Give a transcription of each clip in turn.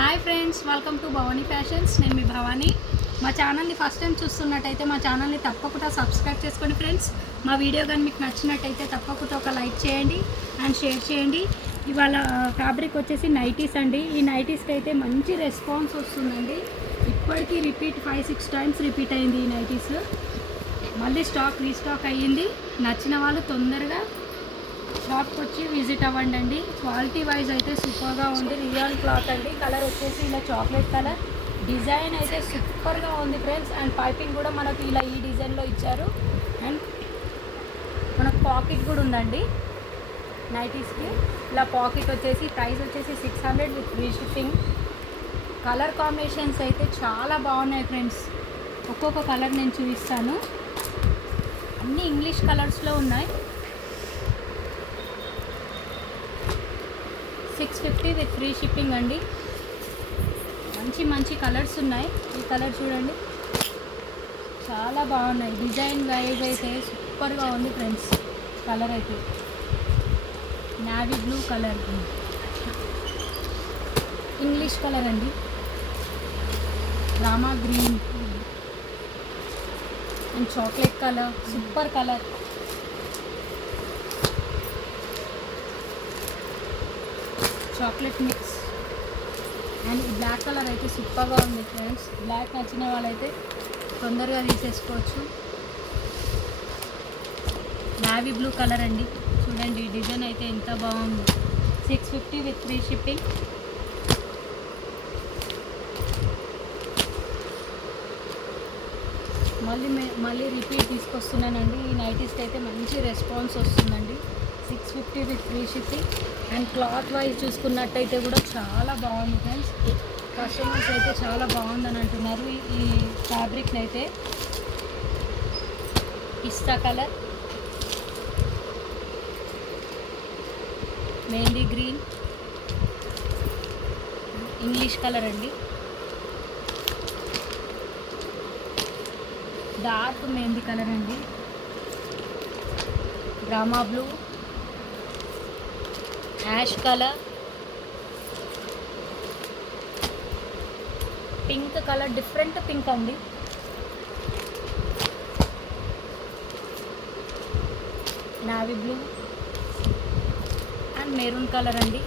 Hi friends, welcome to Bhavani fashions. నేను మీ భవానీ. మా ఛానల్ని ఫస్ట్ టైం చూస్తున్నట్టయితే మా ఛానల్ని తప్పకుండా సబ్స్క్రైబ్ చేసుకోండి ఫ్రెండ్స్. మా వీడియో కానీ మీకు నచ్చినట్టయితే తప్పకుండా ఒక లైక్ చేయండి అండ్ షేర్ చేయండి. ఇవాళ ఫ్యాబ్రిక్ వచ్చేసి నైటీస్ అండి. ఈ నైటీస్కి అయితే మంచి రెస్పాన్స్ వస్తుందండి. ఇప్పటికీ రిపీట్ 5-6 టైమ్స్ రిపీట్ అయింది ఈ నైటీస్. మళ్ళీ రీస్టాక్ అయ్యింది. నచ్చిన వాళ్ళు తొందరగా షాప్కి వచ్చి విజిట్ అవ్వండి. క్వాలిటీ వైజ్ అయితే సూపర్గా ఉంది. రియల్ క్లాత్ అండి. కలర్ వచ్చేసి ఇలా చాక్లెట్ కలర్. డిజైన్ అయితే సూపర్గా ఉంది ఫ్రెండ్స్. అండ్ పైపింగ్ కూడా మనకు ఇలా ఈ డిజైన్లో ఇచ్చారు. అండ్ మనకు పాకెట్ కూడా ఉందండి నైటీస్కి. ఇలా పాకెట్ వచ్చేసి ప్రైస్ వచ్చేసి 600 with free shipping. Colour combinations అయితే చాలా బాగున్నాయి ఫ్రెండ్స్. ఒక్కొక్క కలర్ నేను చూపిస్తాను. అన్నీ ఇంగ్లీష్ కలర్స్లో ఉన్నాయి. 650 విత్ ఫ్రీ షిప్పింగ్ అండి. మంచి కలర్స్ ఉన్నాయి. ఈ కలర్ చూడండి, చాలా బాగున్నాయి. డిజైన్ వైజ్ అయితే సూపర్గా ఉంది ఫ్రెండ్స్. కలర్ అయితే navy blue colour, English colour అండి. Rama green and chocolate colour, super colour. Chocolate mix and ఈ బ్లాక్ కలర్ అయితే సూపర్గా ఉంది ఫ్రెండ్స్. బ్లాక్ నచ్చిన వాళ్ళైతే తొందరగా తీసేసుకోవచ్చు. నావీ బ్లూ కలర్ అండి. చూడండి డిజైన్ అయితే ఎంత బాగుంది. 650 విత్ ఫ్రీ షిప్పింగ్. మళ్ళీ రిపీట్ తీసుకొస్తున్నానండి. ఈ నైటీస్కి అయితే మంచి రెస్పాన్స్ వస్తుందండి. 650 with free shipping. And cloth wise చూసుకున్నట్టయితే కూడా చాలా బాగుంది ఫ్రెండ్స్. కస్టమర్స్ అయితే చాలా బాగుందని అంటున్నారు. ఈ ఫ్యాబ్రిక్ని అయితే పిస్తా colour, mehndi green, English colour అండి. డార్క్ మెహందీ కలర్ అండి. డ్రామా blue, ash colour, pink colour, different pink అండి. Navy blue and maroon colour అండి.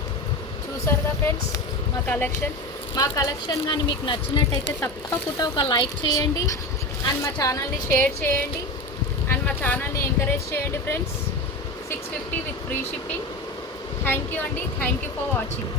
చూసారుగా ఫ్రెండ్స్ మా కలెక్షన్ కానీ మీకు నచ్చినట్టయితే తప్పకుండా ఒక లైక్ చేయండి అండ్ మా ఛానల్ని షేర్ చేయండి అండ్ మా ఛానల్ని ఎంకరేజ్ చేయండి friends. 650 with free shipping. Thank you అండి. Thank you for watching.